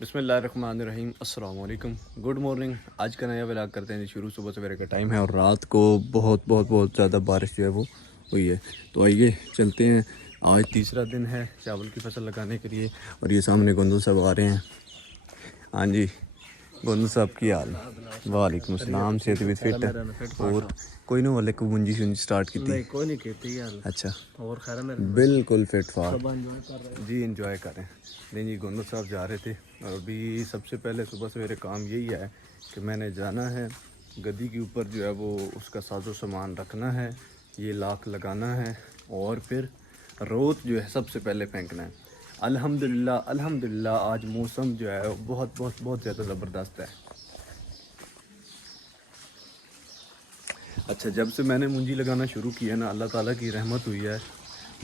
बिस्मिल्लाहिर्रहमानिर्रहीम, अस्सलाम वालेकुम, गुड मॉर्निंग। आज का नया व्लॉग करते हैं शुरू। सुबह सवेरे का टाइम है और रात को बहुत ज़्यादा बारिश जो है वो हुई है। तो आइए चलते हैं। आज तीसरा दिन है चावल की फसल लगाने के लिए और ये सामने गोंदल साहब आ रहे हैं। हाँ जी गोंदल साहब की हाल। वालेकुम अस्सलाम। सेहत भी फिट है और कोई ना वाले को मुंजी शुंजी स्टार्ट की थी? कोई नहीं कहती यार। अच्छा और खैर मेरे बिल्कुल फिट फाट एंजॉय कर रहे जी, इंजॉय करें। नहीं जी, गोंदल साहब जा रहे थे और अभी सबसे पहले सुबह सवेरे काम यही है कि मैंने जाना है गद्दी के ऊपर जो है वो उसका साजो सामान रखना है, ये लाख लगाना है और फिर रोत जो है सबसे पहले फेंकना है। अल्हम्दुलिल्लाह आज मौसम जो है बहुत ज़्यादा ज़बरदस्त है। अच्छा, जब से मैंने मुंजी लगाना शुरू किया ना, अल्लाह ताला की रहमत हुई है,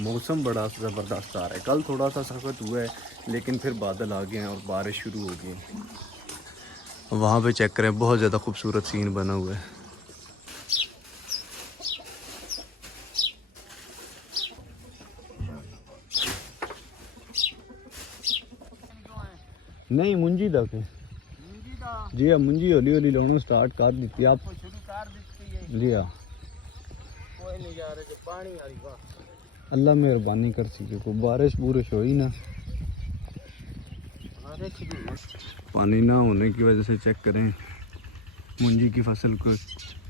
मौसम बड़ा ज़बरदस्त आ रहा है। कल थोड़ा सा सख्त हुआ है लेकिन फिर बादल आ गए हैं और बारिश शुरू हो गई है। वहाँ पे चेक करें, बहुत ज़्यादा खूबसूरत सीन बना हुआ है। नहीं मुंजी तक जी हाँ, मुंजी हौली हौली लाना स्टार्ट कर दी आप जी हाँ। कोई नहीं जा रहे पानी आ रही वाह। अल्लाह मेहरबानी कर सके, को बारिश बुरिश हो ही ना। पानी ना होने की वजह से चेक करें मुंजी की फसल को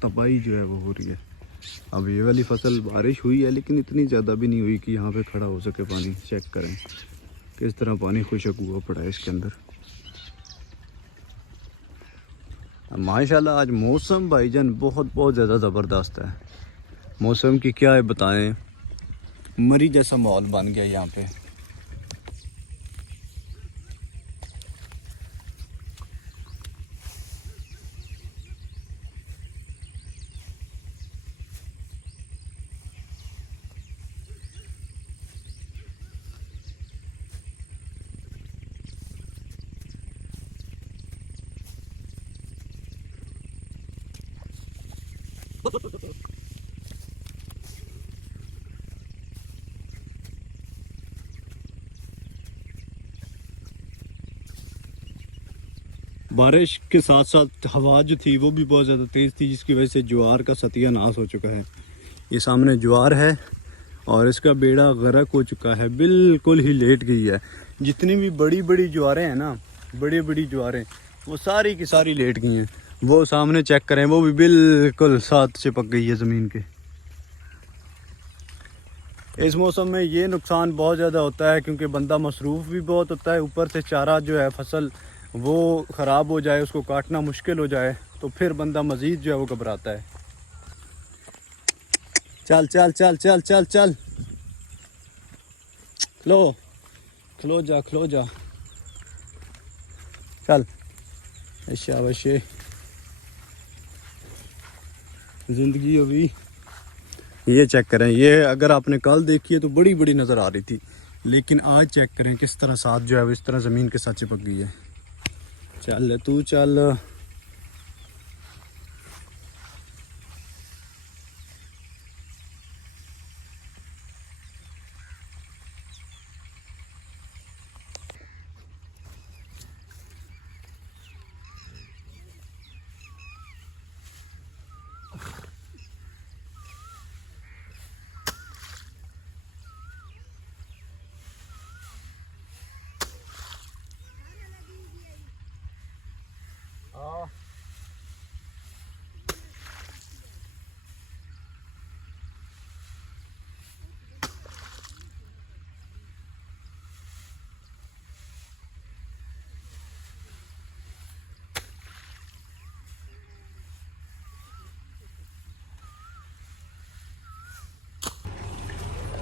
तबाही जो है वो हो रही है। अब ये वाली फसल बारिश हुई है लेकिन इतनी ज़्यादा भी नहीं हुई कि यहाँ पे खड़ा हो सके पानी। चेक करें किस तरह पानी खुशक हुआ पड़ा है इसके अंदर। माशाल्लाह आज मौसम भाईजान बहुत ज़्यादा ज़बरदस्त है। मौसम की क्या है बताएं, मरी जैसा माहौल बन गया यहाँ पे। बारिश के साथ साथ हवा जो थी वो भी बहुत ज़्यादा तेज़ थी, जिसकी वजह से ज्वार का सत्यानाश हो चुका है। ये सामने ज्वार है और इसका बेड़ा गर्क हो चुका है, बिल्कुल ही लेट गई है। जितनी भी बड़ी ज्वारें हैं ना, बड़ी ज्वारें, वो सारी की सारी लेट गई हैं। वो सामने चेक करें, वो भी बिल्कुल साथ चिपक गई है ज़मीन के। इस मौसम में ये नुकसान बहुत ज़्यादा होता है क्योंकि बंदा मसरूफ़ भी बहुत होता है, ऊपर से चारा जो है फसल वो ख़राब हो जाए, उसको काटना मुश्किल हो जाए तो फिर बंदा मज़ीद जो है वो घबराता है। चल चल चल चल चल चल खलो जा चल। शाबाश, ज़िंदगी अभी। ये चेक करें, ये अगर आपने कल देखी है तो बड़ी नज़र आ रही थी, लेकिन आज चेक करें किस तरह साथ जो है वो इस तरह ज़मीन के साथ चिपक गई है। चल तू चल।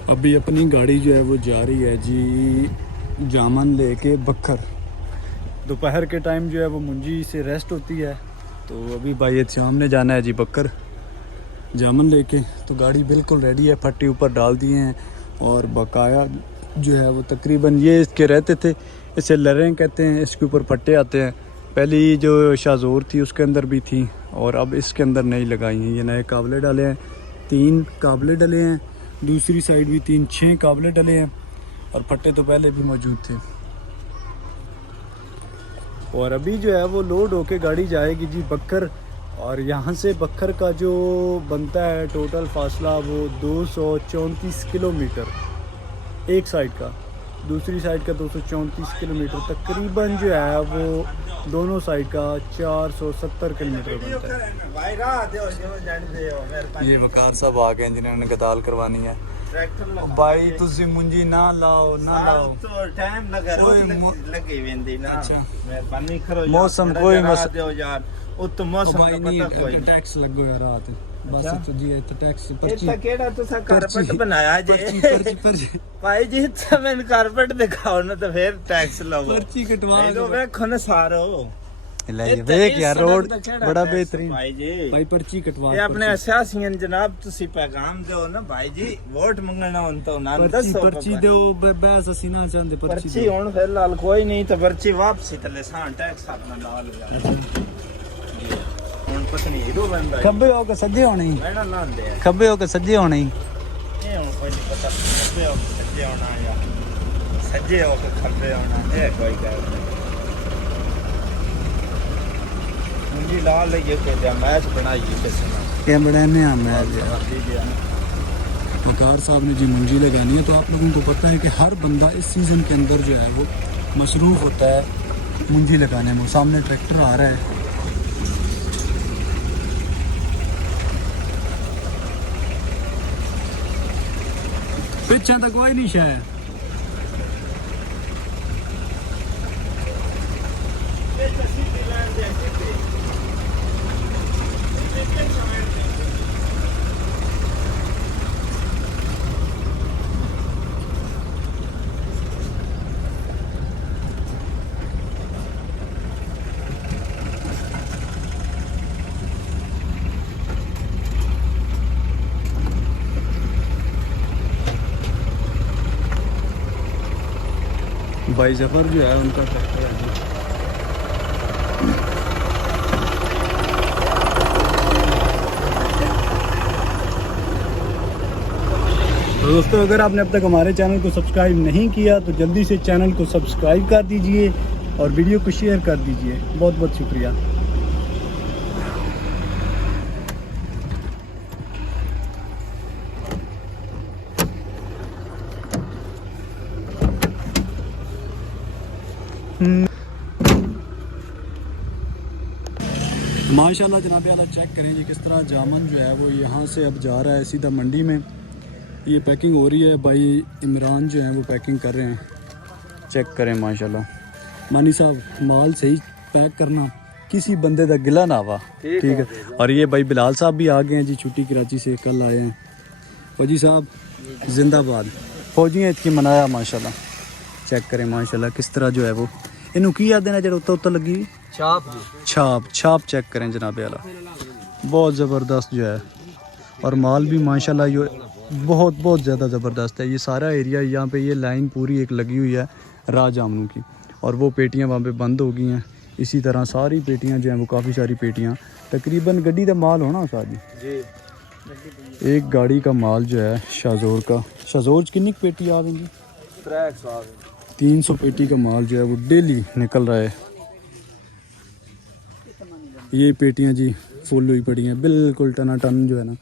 अभी अपनी गाड़ी जो है वो जा रही है जी जामन लेके बखर। दोपहर के टाइम जो है वो मुंजी से रेस्ट होती है, तो अभी भाई सामने जाना है जी बकर। जामन लेके। तो गाड़ी बिल्कुल रेडी है, फट्टी ऊपर डाल दिए हैं और बकाया जो है वो तकरीबन ये इसके रहते थे, इसे लरें कहते हैं, इसके ऊपर पट्टे आते हैं। पहली जो शाजोर थी उसके अंदर भी थी और अब इसके अंदर नई लगाई हैं। ये नए काबले डाले हैं, 3 काबले डले हैं, दूसरी साइड भी 6 काबले डले हैं और पट्टे तो पहले भी मौजूद थे। और अभी जो है वो लोड होके गाड़ी जाएगी जी बक्कर, और यहाँ से बक्कर का जो बनता है टोटल फासला वो 234 किलोमीटर एक साइड का, दूसरी साइड का 234 किलोमीटर, तकरीबन जो है वो दोनों साइड का 470 किलोमीटर बनता है। ये वकार साहब आ गए जिन्होंने गदाल करवानी है। भाई तुसी मुंजी ना लाओ ना लाओ तो टाइम लगा लगे वेंदी ना। अच्छा। मेहरबानी करो मौसम कोई दो यार ओ तो मौसम भाई का नहीं पता कोई टैक्स लगो यार रात बस तो जी तो टैक्स पर्ची इतना केड़ा तुसा कारपेट बनाया जे पर्ची भाई जी तो मैंने कारपेट दिखाओ ना तो फिर टैक्स लो पर्ची कटवा लो देखो ना सारो ले ये देख यार रोड बड़ा बेहतरीन भाई जी भाई पर्ची कटवा ये अपने असासियन जनाब तुसी पैगाम दो ना भाई जी वोट मंगना हुन तो ना पर्ची दसो पर्ची दो बस ਅਸੀਂ ਨਾ ਚਾਹੁੰਦੇ पर्ची पर्ची हुन फिलहाल कोई नहीं तो पर्ची वापसी तले सा टैक्स अपना ला लो हुन पता नहीं हीरो बंदा ਖੱਬੇ ਹੋ ਕੇ ਸੱਜੇ ਹੋਣੇ मैडा ना दे ਖੱਬੇ ਹੋ ਕੇ ਸੱਜੇ ਹੋਣੇ ये हुन कोई नहीं पता खब्बे हो सज्जे होना या सज्जे हो के खब्बे होना है कोई गल नहीं मुझे लाल ये के मैच बनाई किसी ने क्या बनाने आ मैच जी वकार साहब ने जी मुंजी लगानी है। तो आप लोगों को पता है कि हर बंदा इस सीज़न के अंदर जो है वो मसरूफ़ होता है मुंजी लगाने में। सामने ट्रैक्टर आ रहा है, पीछे तक कोई नहीं शायद। भाई जफर जो है उनका ट्रैक्टर है। तो दोस्तों अगर आपने अब तक हमारे चैनल को सब्सक्राइब नहीं किया तो जल्दी से चैनल को सब्सक्राइब कर दीजिए और वीडियो को शेयर कर दीजिए। बहुत बहुत शुक्रिया। माशाल्लाह जनाब आला चेक करें जी किस तरह जामन जो है वो यहाँ से अब जा रहा है सीधा मंडी में। ये पैकिंग हो रही है, भाई इमरान जो हैं वो पैकिंग कर रहे हैं। चेक करें माशाल्लाह। मानी साहब माल सही पैक करना, किसी बंदे का गिला ना हुआ, ठीक है। और ये भाई बिलाल साहब भी आ गए हैं जी, छुट्टी कराची से कल आए हैं। फौजी साहब जिंदाबाद, फौजी इतनी मनाया माशाल्लाह। चेक करें माशाल्लाह किस तरह जो है वो इनू की याद है जो उत्तर लगी छाप छाप छाप। चेक करें जनाब आला, बहुत ज़बरदस्त जो है। और माल भी माशाल्लाह ये बहुत बहुत ज़्यादा ज़बरदस्त है। ये सारा एरिया यहाँ पे ये लाइन पूरी एक लगी हुई है राह जामनू की, और वो पेटियाँ वहाँ पे बंद हो गई हैं। इसी तरह सारी पेटियाँ जो हैं वो काफ़ी सारी पेटियाँ तकरीबन गड्डी का माल होना साजी जी। एक गाड़ी का माल जो है शाजोर का, शाजोर कितनी पेटी आ गई? 300 पेटी का माल जो है वो डेली निकल रहा है। ये पेटियां जी फुल हुई पड़ी हैं, बिल्कुल टना टन जो है ना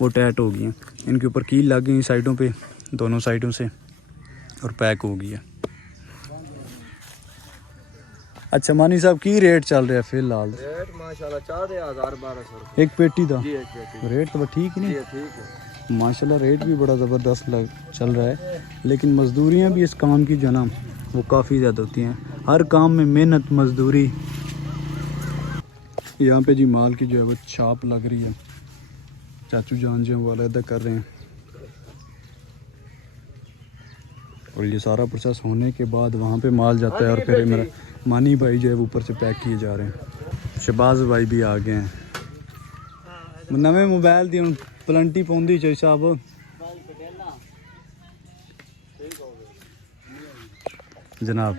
वो टाइट हो गई हैं। इनके ऊपर कील लग गई साइडों पे, दोनों साइडों से, और पैक हो गई है। अच्छा मानी साहब की रेट चल रहा है फिलहाल? रेट माशाल्लाह 4,000-1200 एक पेटी का जी। एक पेटी रेट तो ठीक ही नहीं जी, ठीक है माशाल्लाह। रेट भी बड़ा ज़बरदस्त चल रहा है, लेकिन मज़दूरियाँ भी इस काम की जो ना वो काफ़ी ज़्यादा होती हैं। हर काम में मेहनत मज़दूरी। यहाँ पे जी माल की जो है वो छाप लग रही है, चाचू जान जो है वो अलग कर रहे हैं। और ये सारा प्रोसेस होने के बाद वहाँ पे माल जाता है और फिर मेरा मानी भाई जो है वो ऊपर से पैक किए जा रहे हैं। शहबाज भाई भी आ गए हैं। नवे मोबाइल दी हुण प्लंटी पौंदी च साहब जनाब।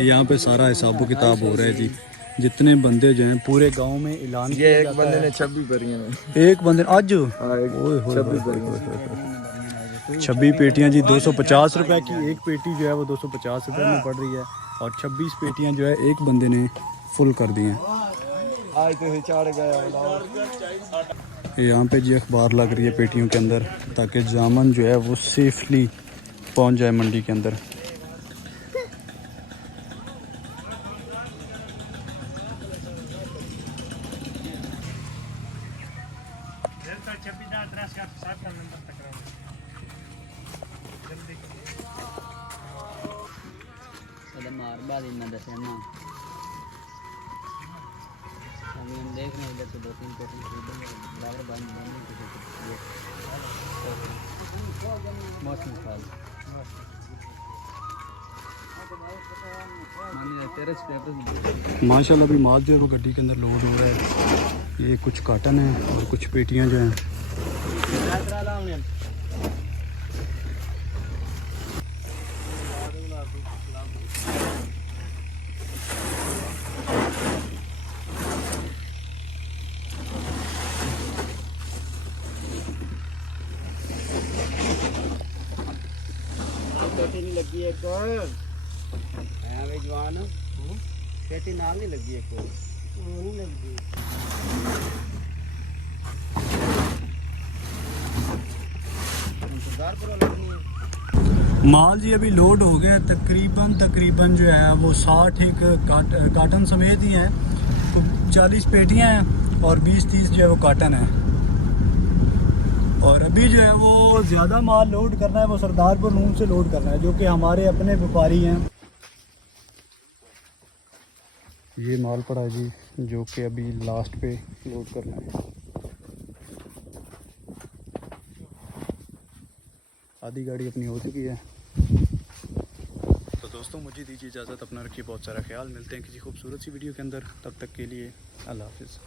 यहाँ पे सारा हिसाब किताब हो रहा है जी। जितने बंदे जो हैं पूरे गांव में ऐलान किया एक जाता बंदे है। ने 26 भरी हैं। एक बंदे आज हाँ, एक 26 भरी हैं। 26 पेटियां जी 250 रुपए की एक पेटी जो है वो 250 रुपए में पड़ रही है और 26 पेटियां जो है एक बंदे ने फुल कर दी हैं। आज तो ये चढ़ गया। यहाँ पे जी अखबार लग रही है पेटियों के अंदर ताकि जामन जो है वो सेफली पहुँच जाए मंडी के अंदर। माशाल्लाह भी माल जो है वो गड्डी के अंदर लोड हो रहा है। ये कुछ काटन है और कुछ पेटियां जो हैं। लगी एक जवान पेटी नाल नहीं लगी एक नहीं लगी। माल जी अभी लोड हो गया तकरीबन जो है वो 60 एक काटन समेत ही हैं। तो 40 पेटियां हैं और 20-30 जो है वो काटन है। और अभी जो है वो ज़्यादा माल लोड करना है वो सरदारपुर नून से लोड करना है जो कि हमारे अपने व्यापारी हैं। ये माल पड़ा है जी जो कि अभी लास्ट पे लोड करना है। आधी गाड़ी अपनी हो चुकी है। तो दोस्तों मुझे दीजिए इजाज़त, अपना रखिए बहुत सारा ख्याल। मिलते हैं किसी खूबसूरत सी वीडियो के अंदर, तब तक के लिए अल्लाह हाफिज़।